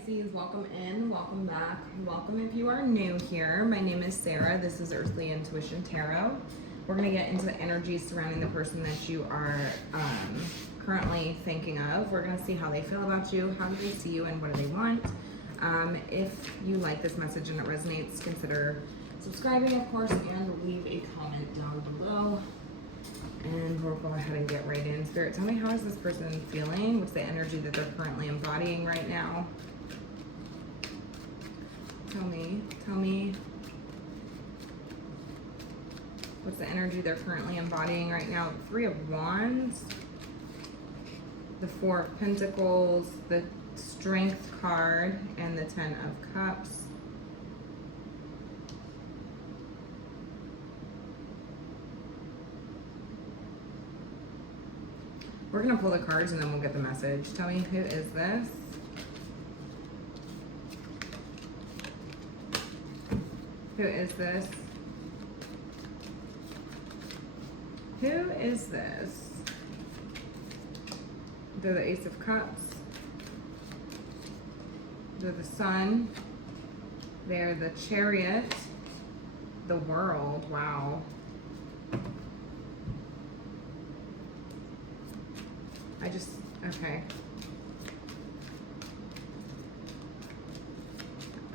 Pisces, welcome in, welcome back, welcome if you are new here. My name is Sarah. This is Earthly Intuition Tarot. We're going to get into the energy surrounding the person that you are currently thinking of. We're going to see how they feel about you, how do they see you, and what do they want. If you like this message and it resonates, consider subscribing, of course, and leave a comment down below. And we'll go ahead and get right in. Spirit, tell me, how is this person feeling? What's the energy that they're currently embodying right now? Tell me. What's the energy they're currently embodying right now? The Three of Wands, the Four of Pentacles, the Strength card, and the Ten of Cups. We're going to pull the cards and then we'll get the message. Tell me, who is this? Who is this? Who is this? They're the Ace of Cups. They're the Sun. They're the Chariot. The World. Wow. Okay.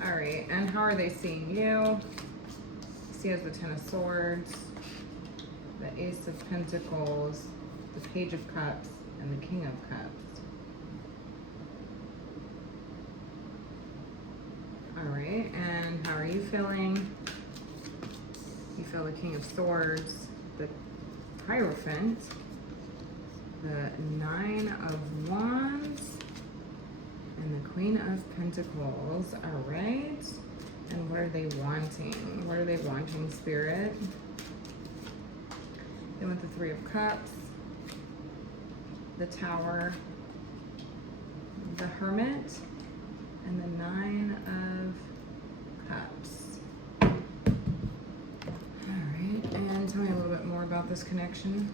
All right, and how are they seeing you? See as the Ten of Swords, the Ace of Pentacles, the Page of Cups, and the King of Cups. All right, and how are you feeling? You feel the King of Swords, the Hierophant, the Nine of Wands, and the Queen of Pentacles. All right. And what are they wanting? What are they wanting, Spirit? They want the Three of Cups, the Tower, the Hermit, and the Nine of Cups. All right. And tell me a little bit more about this connection.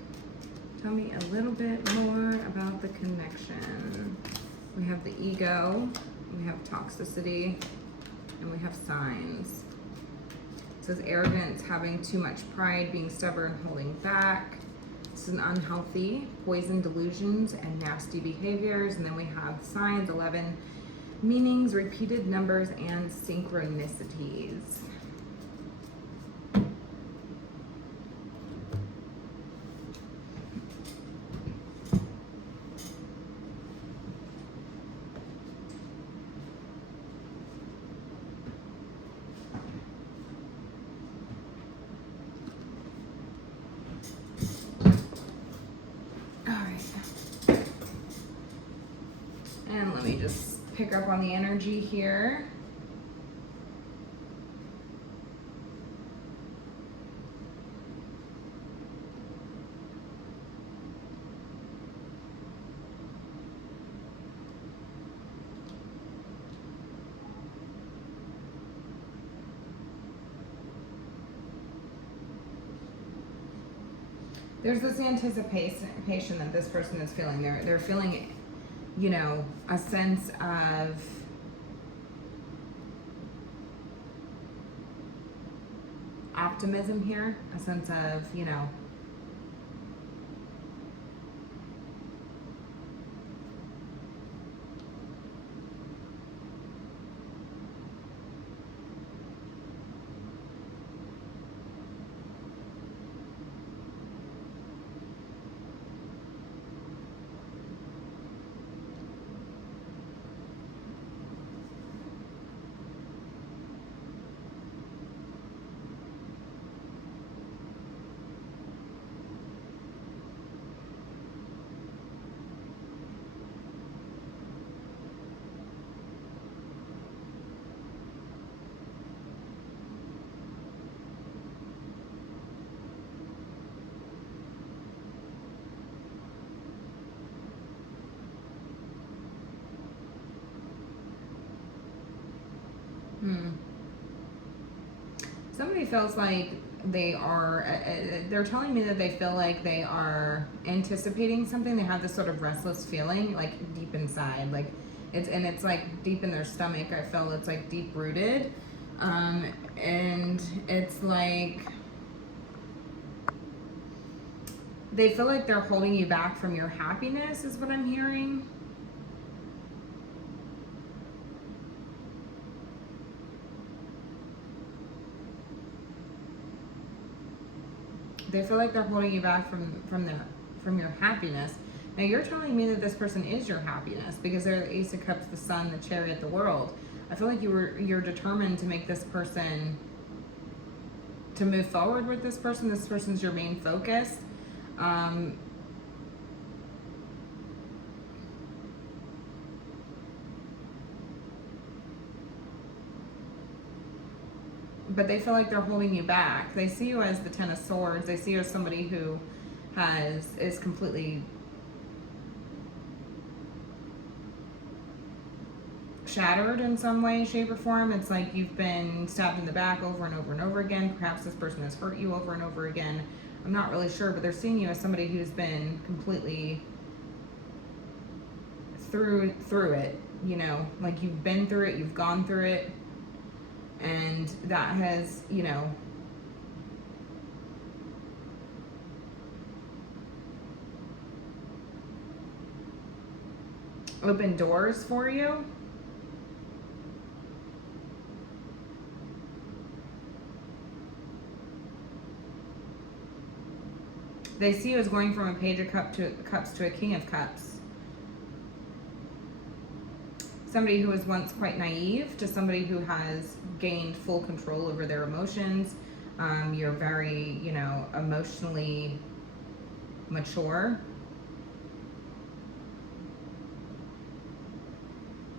Tell me a little bit more about the connection. We have the ego, we have toxicity, and we have signs. It says arrogance, having too much pride, being stubborn, holding back. This is an unhealthy, poison, delusions, and nasty behaviors. And then we have signs, 11 meanings, repeated numbers, and synchronicities. And let me just pick up on the energy here. There's this anticipation that this person is feeling. They're feeling, you know, a sense of optimism here, a sense of, you know, somebody feels like they are, they're telling me that they feel like they are anticipating something. They have this sort of restless feeling, like deep inside, like It's like deep in their stomach. I feel it's like deep rooted. And it's like they feel like they're holding you back from your happiness, is what I'm hearing. They feel like they're holding you back from your happiness. Now you're telling me that this person is your happiness because they're the Ace of Cups, the Sun, the Chariot, the World. I feel like you're determined to make this person, to move forward with this person. This person's your main focus. But they feel like they're holding you back. They see you as the Ten of Swords. They see you as somebody who is completely shattered in some way, shape, or form. It's like you've been stabbed in the back over and over and over again. Perhaps this person has hurt you over and over again. I'm not really sure, but they're seeing you as somebody who's been completely through it, you know, like you've been through it, you've gone through it, and that has, you know, opened doors for you. They see you as going from a Page of Cups to a King of Cups. Somebody who was once quite naive to somebody who has gained full control over their emotions. You're very, you know, emotionally mature.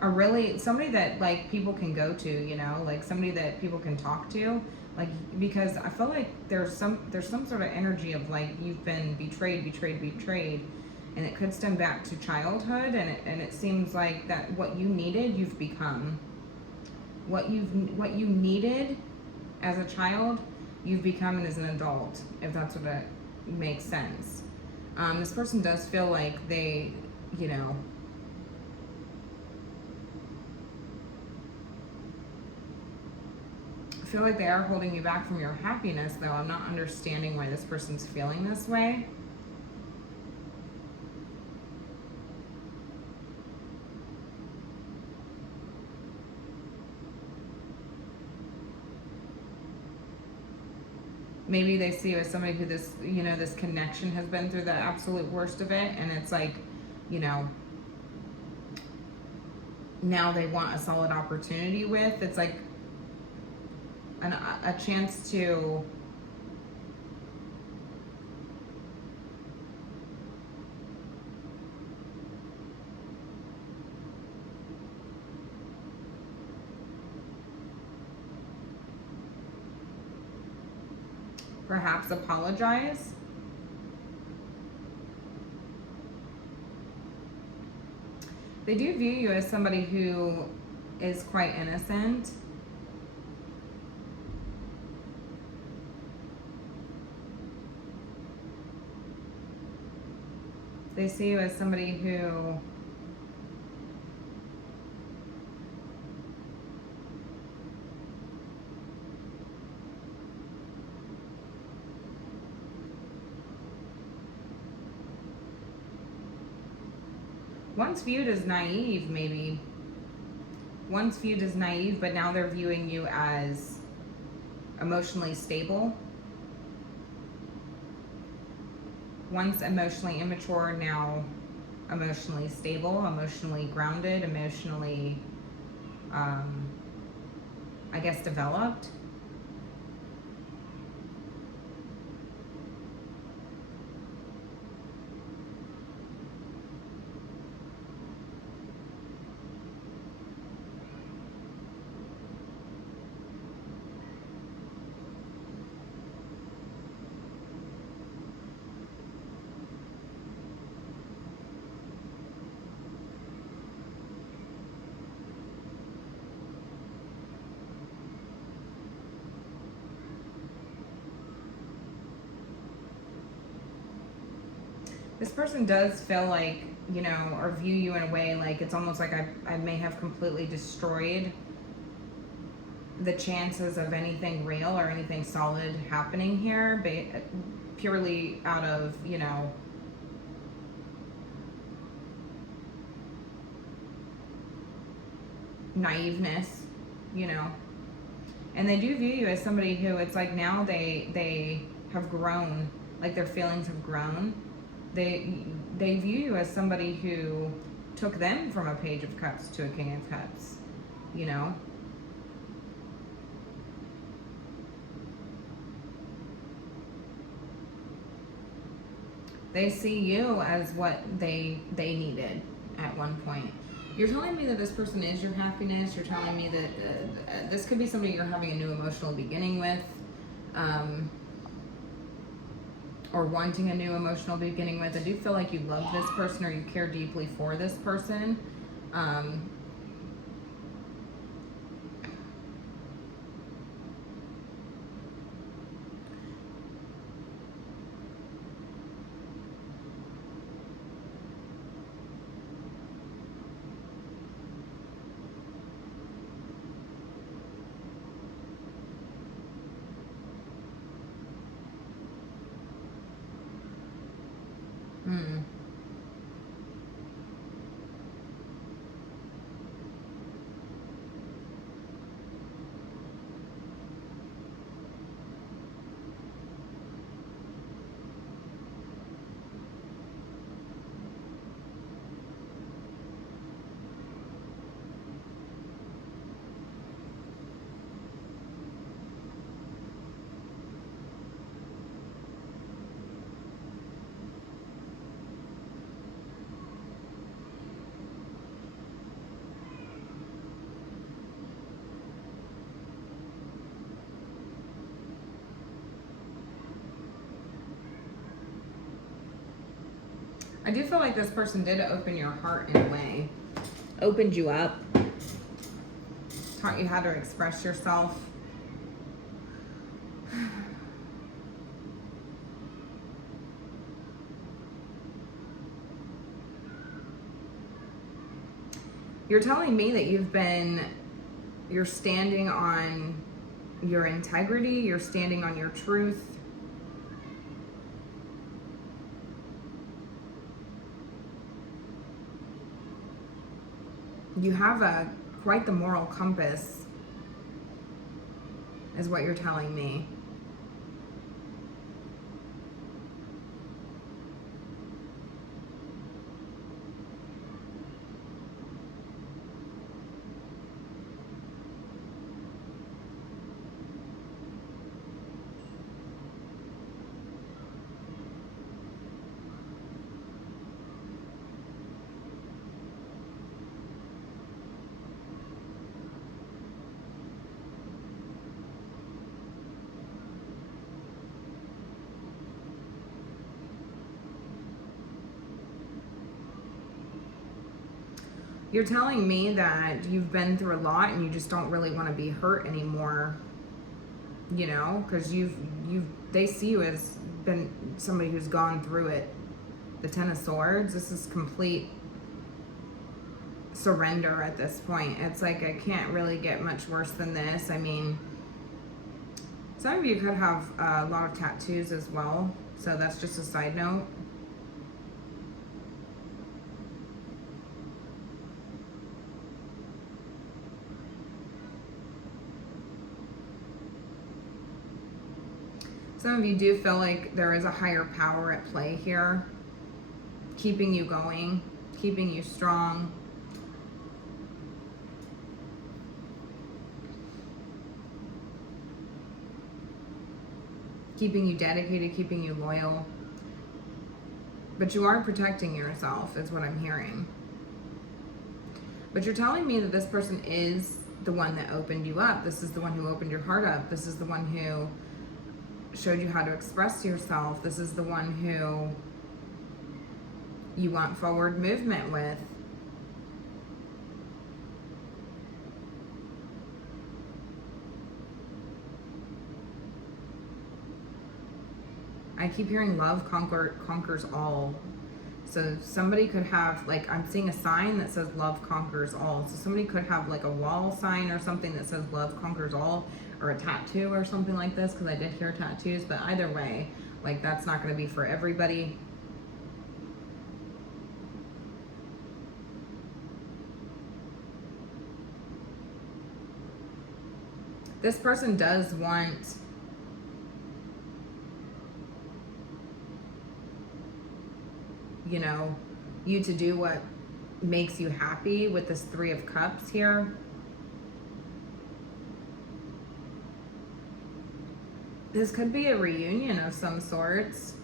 Or really somebody that like people can go to, you know, like somebody that people can talk to. Like, because I feel like there's some sort of energy of like you've been betrayed, and it could stem back to childhood, and it seems like that what you needed, you've become. What you needed as a child, you've become as an adult, if that's what it makes sense. This person does feel like they, you know, feel like they are holding you back from your happiness, though. I'm not understanding why this person's feeling this way. Maybe they see you as somebody who this, you know, this connection has been through the absolute worst of it, and it's like, you know, now they want a solid opportunity with. It's like a chance to perhaps apologize. They do view you as somebody who is quite innocent. They see you as somebody who once viewed as naive, maybe. Once viewed as naive, but now they're viewing you as emotionally stable. Once emotionally immature, now emotionally stable, emotionally grounded, emotionally, I guess, developed. This person does feel like you know, or view you in a way like it's almost like I may have completely destroyed the chances of anything real or anything solid happening here, purely out of, you know, naiveness, you know. And they do view you as somebody who, it's like now they have grown, like their feelings have grown. They view you as somebody who took them from a Page of Cups to a King of Cups, you know. They see you as what they needed at one point. You're telling me that this person is your happiness. You're telling me that this could be somebody you're having a new emotional beginning with, or wanting a new emotional beginning with. I do feel like you love this person or you care deeply for this person. Hmm. I do feel like this person did open your heart in a way. Opened you up. Taught you how to express yourself. You're telling me that you're standing on your integrity, you're standing on your truth. You have quite the moral compass, is what you're telling me. You're telling me that you've been through a lot and you just don't really want to be hurt anymore, you know, because they see you as been somebody who's gone through it. The Ten of Swords, this is complete surrender at this point. It's like, I can't really get much worse than this. I mean, some of you could have a lot of tattoos as well, so that's just a side note. Some of you do feel like there is a higher power at play here, keeping you going, keeping you strong. Keeping you dedicated, keeping you loyal. But you are protecting yourself, is what I'm hearing. But you're telling me that this person is the one that opened you up. This is the one who opened your heart up. This is the one who showed you how to express yourself. This is the one who you want forward movement with. I keep hearing love conquers all. So somebody could have, like, I'm seeing a sign that says love conquers all. So somebody could have like a wall sign or something that says love conquers all, or a tattoo or something like this, because I did hear tattoos. But either way, like, that's not going to be for everybody. This person does want you to do what makes you happy with this Three of Cups here. This could be a reunion of some sorts.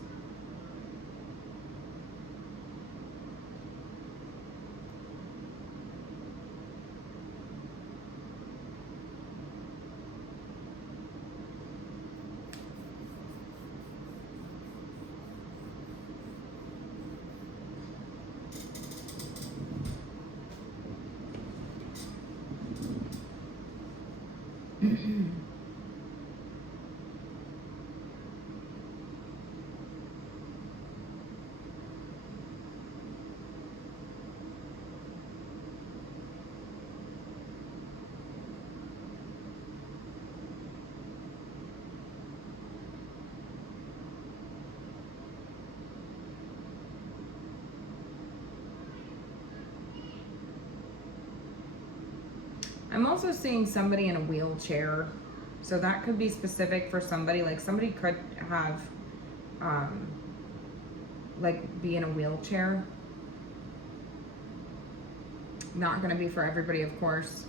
I'm also seeing somebody in a wheelchair. So that could be specific for somebody. Like, somebody could have, like, be in a wheelchair. Not going to be for everybody, of course.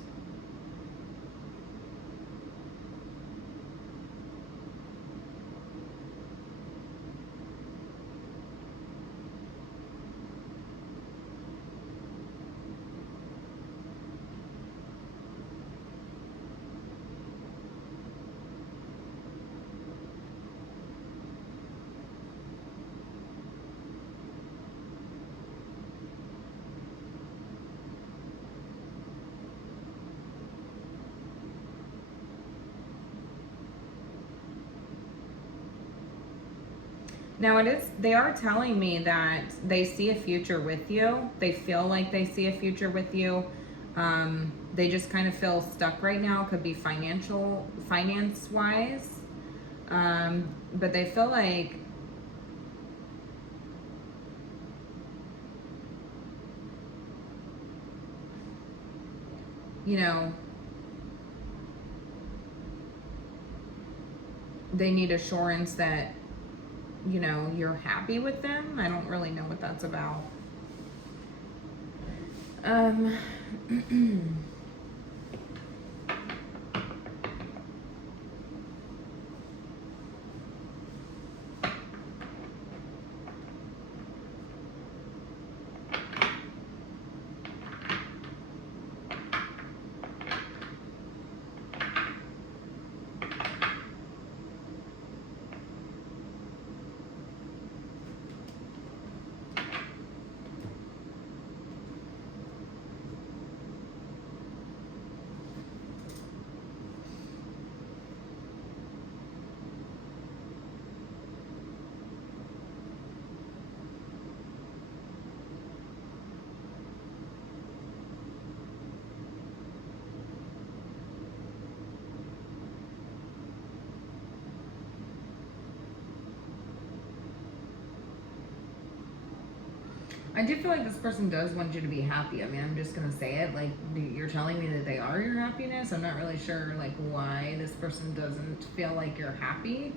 Now they are telling me that they see a future with you. They feel like they see a future with you. They just kind of feel stuck right now. Could be finance wise. But they feel like, they need assurance that, you're happy with them. I don't really know what that's about. I do feel like this person does want you to be happy. I mean, I'm just gonna say it. Like, you're telling me that they are your happiness. I'm not really sure, like, why this person doesn't feel like you're happy.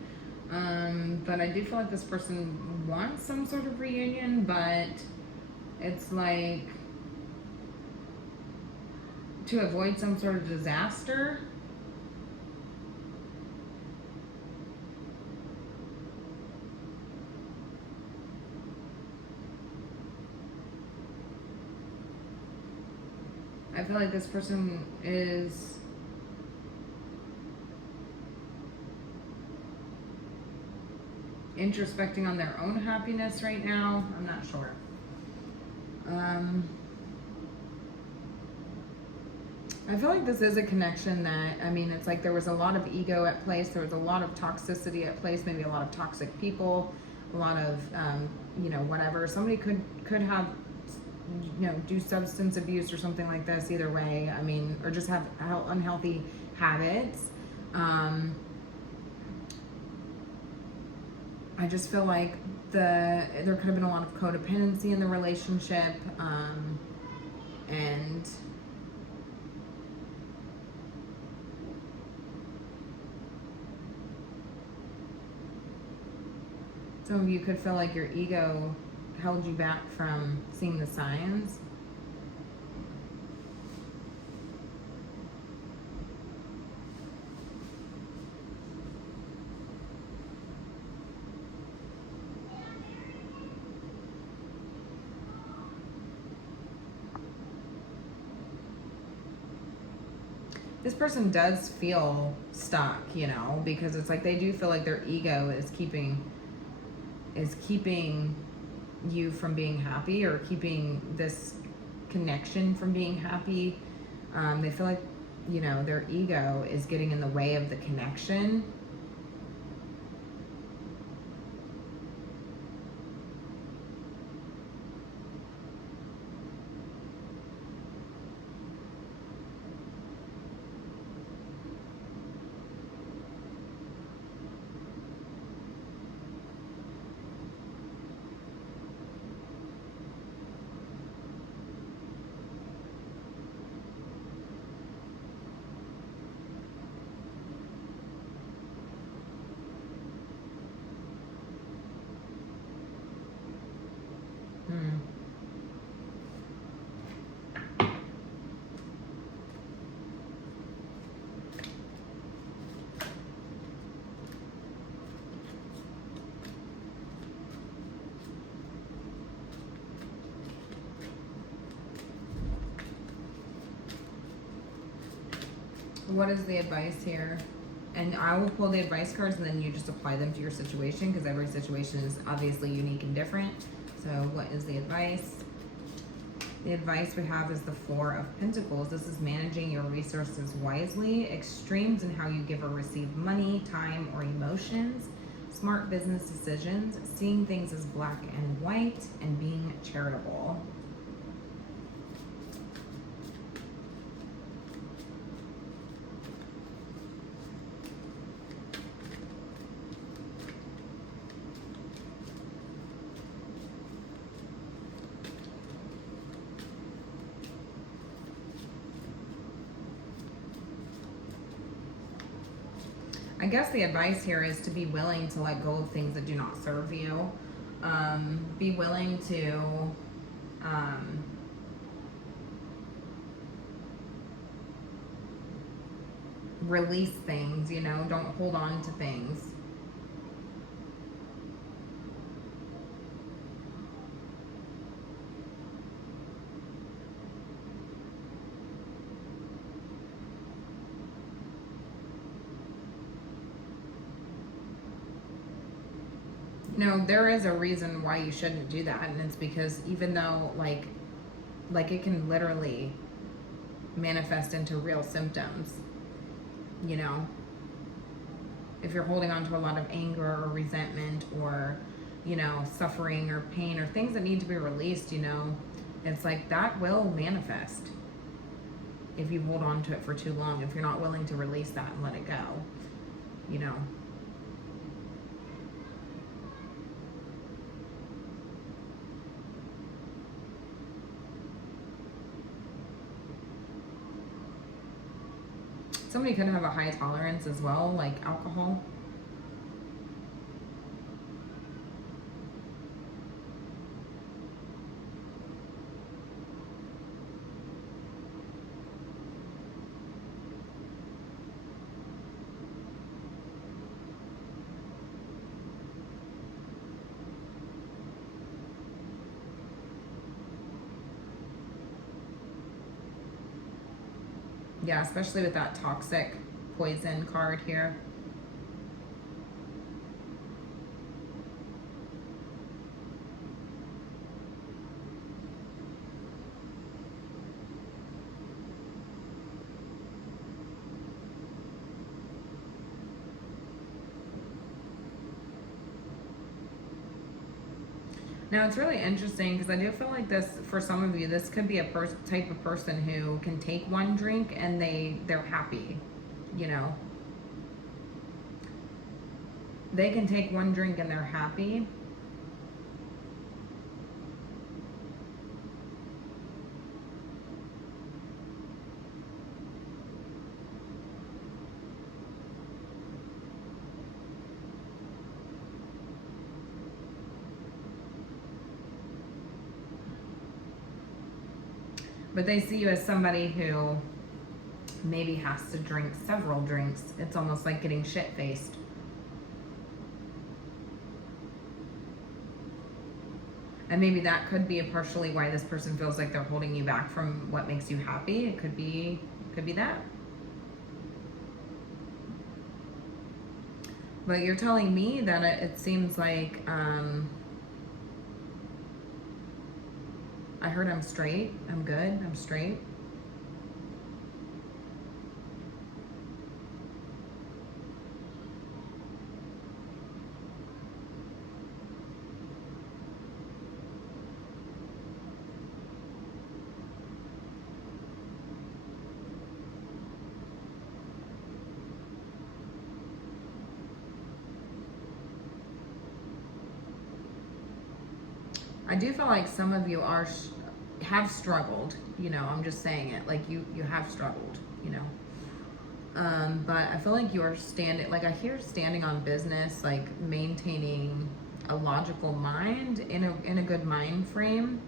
But I do feel like this person wants some sort of reunion, but it's like to avoid some sort of disaster. I feel like this person is introspecting on their own happiness right now. I'm not sure. I feel like this is a connection that, I mean, it's like there was a lot of ego at place. There was a lot of toxicity at place, maybe a lot of toxic people, a lot of, you know, whatever. Somebody could have, you know, do substance abuse or something like this. Either way, I mean, or just have unhealthy habits. I just feel like there could have been a lot of codependency in the relationship, and some of you could feel like your ego held you back from seeing the signs. This person does feel stuck, you know, because it's like they do feel like their ego is keeping you from being happy, or keeping this connection from being happy. They feel like, you know, their ego is getting in the way of the connection. What is the advice here? And I will pull the advice cards, and then you just apply them to your situation, because every situation is obviously unique and different. So what is the advice? The advice we have is the Four of Pentacles. This is managing your resources wisely, extremes in how you give or receive money, time, or emotions, smart business decisions, seeing things as black and white, and being charitable. I guess the advice here is to be willing to let go of things that do not serve you. Be willing to release things, you know, don't hold on to things. No, there is a reason why you shouldn't do that, and it's because even though like it can literally manifest into real symptoms, you know, if you're holding on to a lot of anger or resentment, or, you know, suffering or pain or things that need to be released, you know, it's like that will manifest if you hold on to it for too long, if you're not willing to release that and let it go, you know. Somebody could have a high tolerance as well, like alcohol. Yeah, especially with that toxic poison card here. Now it's really interesting because I do feel like this, for some of you, this could be a type of person who can take one drink and they're happy, you know. They can take one drink and they're happy. But they see you as somebody who maybe has to drink several drinks. It's almost like getting shit-faced. And maybe that could be partially why this person feels like they're holding you back from what makes you happy. It could be that. But you're telling me that it seems like, I heard I'm straight, I'm good, I'm straight. I do feel like some of you have struggled, you know, I'm just saying it, like you have struggled, you know. But I feel like you are standing, like I hear standing on business, like maintaining a logical mind in a good mind frame.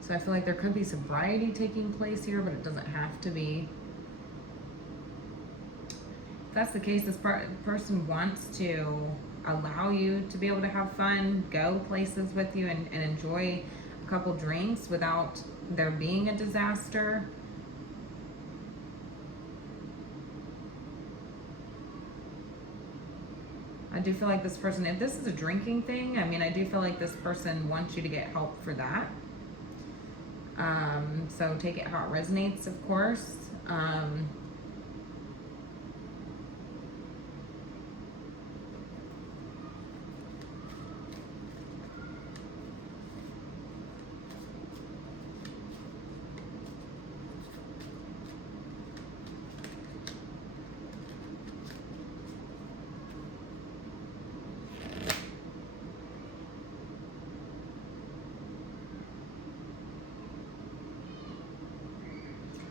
So I feel like there could be sobriety taking place here, but it doesn't have to be. If that's the case, this person wants to allow you to be able to have fun, go places with you, and enjoy a couple drinks without there being a disaster. I do feel like this person, if this is a drinking thing, I mean, I do feel like this person wants you to get help for that. So take it how it resonates, of course.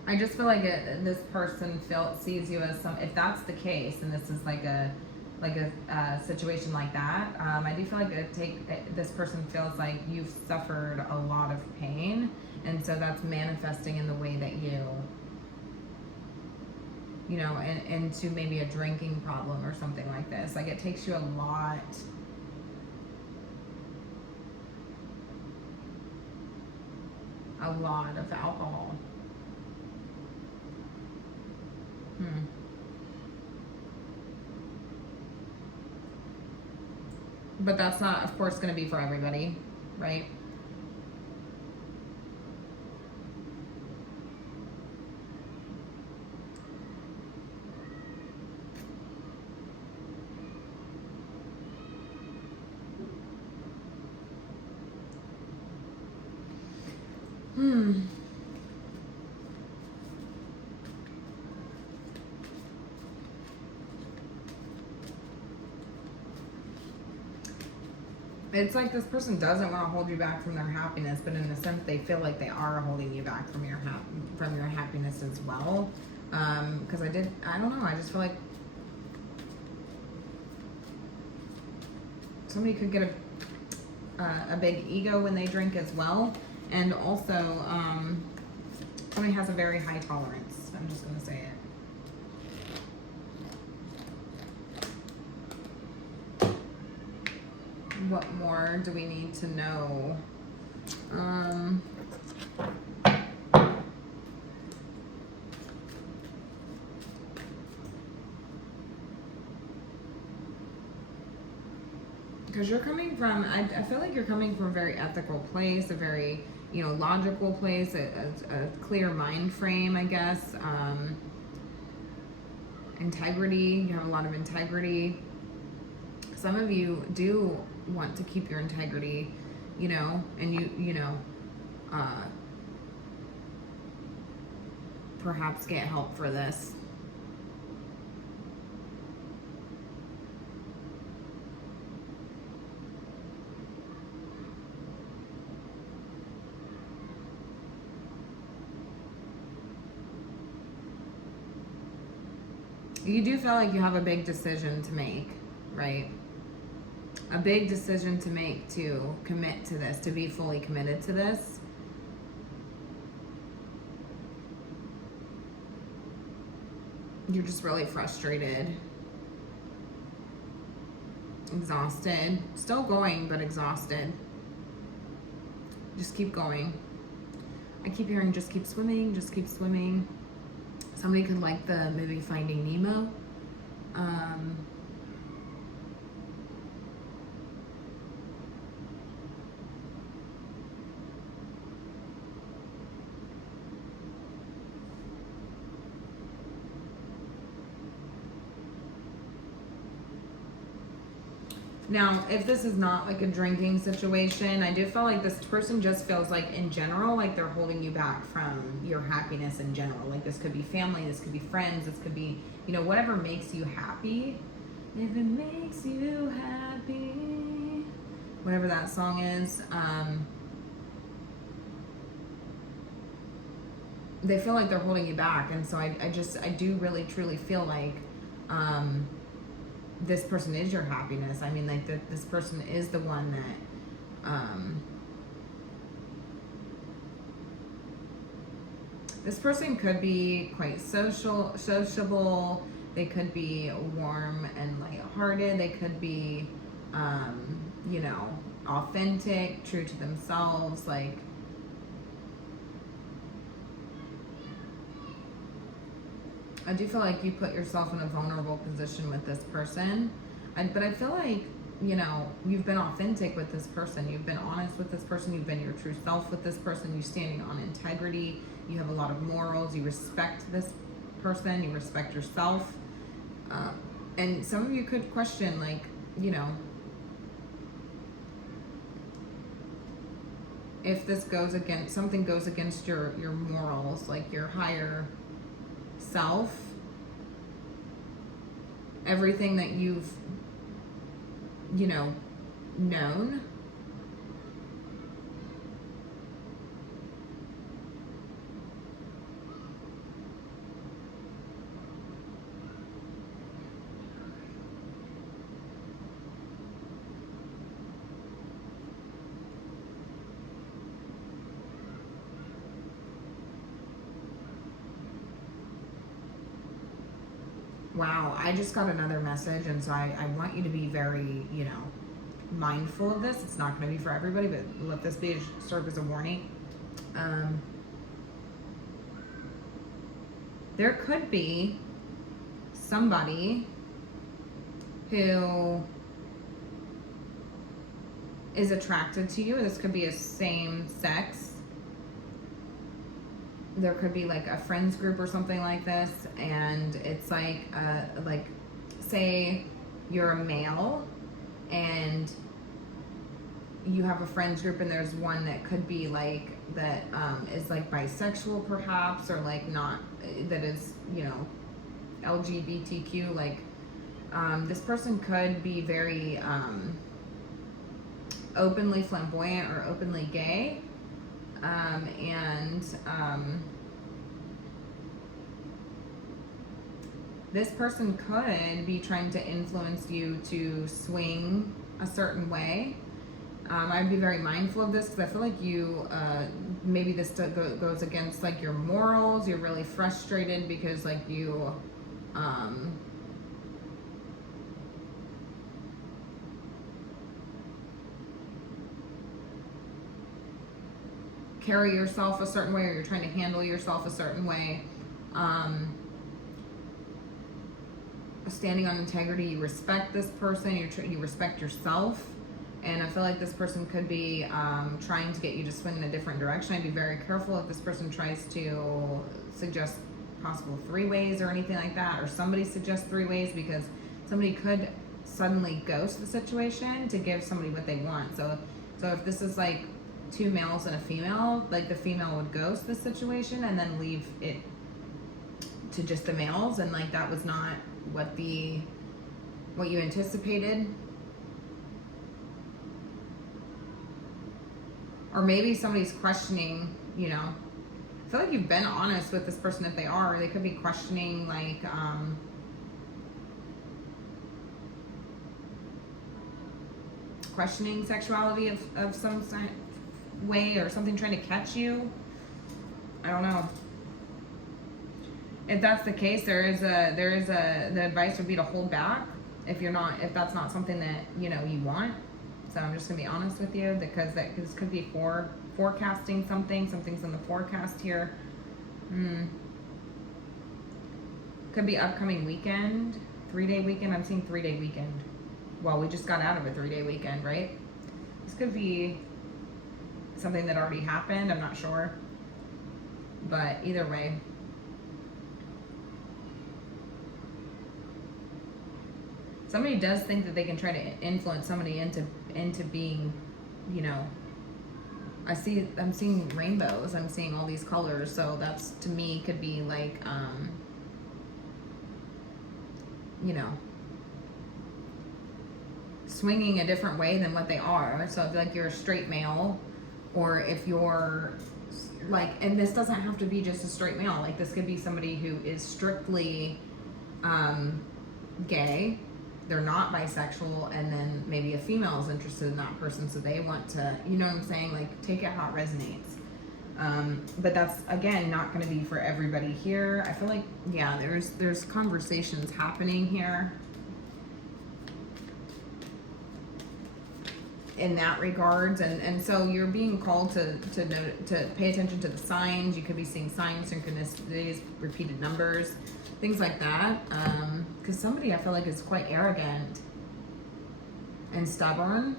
I just feel like this person sees you as if that's the case, and this is like a situation like that. I do feel like this person feels like you've suffered a lot of pain, and so that's manifesting in the way that you know, into maybe a drinking problem or something like this. Like it takes you a lot of alcohol. But that's not, of course, going to be for everybody, right? It's like this person doesn't want to hold you back from their happiness, but in a sense, they feel like they are holding you back from your happiness as well. Because I don't know, I just feel like somebody could get a big ego when they drink as well, and also somebody has a very high tolerance. I'm just gonna say it. What more do we need to know? Because you're coming from, I feel like you're coming from a very ethical place, a very, you know, logical place, a clear mind frame, I guess. Integrity, you have a lot of integrity. Some of you do want to keep your integrity you know, and perhaps get help for this. You do feel like you have a big decision to make, right? A big decision to make to commit to this, to be fully committed to this. You're just really frustrated, exhausted, still going, but exhausted. Just keep going. I keep hearing just keep swimming, just keep swimming. Somebody could like the movie Finding Nemo. Now, if this is not like a drinking situation, I do feel like this person just feels like in general, like they're holding you back from your happiness in general. Like this could be family, this could be friends, this could be, you know, whatever makes you happy. If it makes you happy, whatever that song is, they feel like they're holding you back. And so I do really truly feel like, this person is your happiness. I mean, like this person is the one that, this person could be quite sociable. They could be warm and lighthearted. They could be, you know, authentic, true to themselves. Like, I do feel like you put yourself in a vulnerable position with this person. But I feel like, you know, you've been authentic with this person. You've been honest with this person. You've been your true self with this person. You're standing on integrity. You have a lot of morals. You respect this person. You respect yourself. And some of you could question, like, you know, if this goes against, something goes against your morals, like your higher self, everything that you've, you know, known. Wow, I just got another message, and so I want you to be very, you know, mindful of this. It's not going to be for everybody, but let this be serve as a warning. There could be somebody who is attracted to you. This could be a same sex. There could be like a friends group or something like this, and it's like say you're a male and you have a friends group, and there's one that could be like that is like bisexual perhaps, or like not, that is, you know, LGBTQ. Like this person could be very openly flamboyant or openly gay. This person could be trying to influence you to swing a certain way. I'd be very mindful of this, because I feel like you, maybe this goes against like your morals. You're really frustrated because like you, carry yourself a certain way, or you're trying to handle yourself a certain way. Standing on integrity, you respect this person, you respect yourself, and I feel like this person could be trying to get you to swing in a different direction. I'd be very careful if this person tries to suggest possible 3 ways or anything like that, or somebody suggests 3 ways, because somebody could suddenly ghost the situation to give somebody what they want. So So if this is like 2 males and a female, like the female would ghost the situation and then leave it to just the males, and like that was not what you anticipated. Or maybe somebody's questioning, you know, I feel like you've been honest with this person if they are. They could be questioning like questioning sexuality of some way, or something trying to catch you. I don't know. If that's the case, the advice would be to hold back if that's not something that, you know, you want. So I'm just gonna be honest with you, because this could be forecasting something's in the forecast here. Could be upcoming weekend, 3-day weekend. I'm seeing 3-day weekend. Well, we just got out of a 3-day weekend, right? This could be something that already happened. I'm not sure, but either way. Somebody does think that they can try to influence somebody into being, you know, I'm seeing rainbows. I'm seeing all these colors. So that's, to me, could be like, you know, swinging a different way than what they are. So if like you're a straight male, or if you're like, and this doesn't have to be just a straight male. Like this could be somebody who is strictly gay. They're not bisexual, and then maybe a female is interested in that person, so they want to, you know what I'm saying? Like, take it how it resonates. But that's, again, not going to be for everybody here. I feel like, yeah, there's conversations happening here in that regards, and so you're being called to pay attention to the signs. You could be seeing signs, synchronicities, repeated numbers, things like that. Because somebody, I feel like, is quite arrogant and stubborn,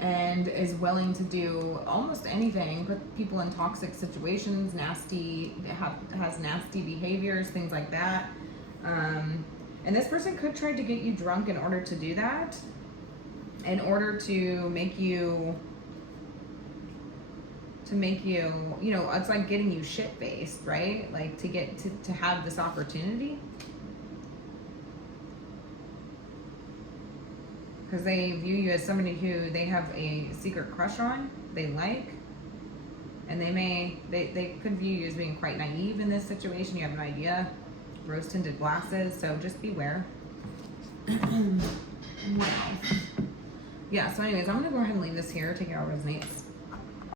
and is willing to do almost anything, put people in toxic situations, has nasty behaviors, things like that. And this person could try to get you drunk in order to do that, in order to make you, you know, it's like getting you shit-faced, right? Like to get to have this opportunity. Because they view you as somebody who they have a secret crush on, they like, and they could view you as being quite naive in this situation. You have no idea. Rose-tinted glasses, so just beware. What else? Yeah, so anyways, I'm going to go ahead and leave this here, take it how it resonates.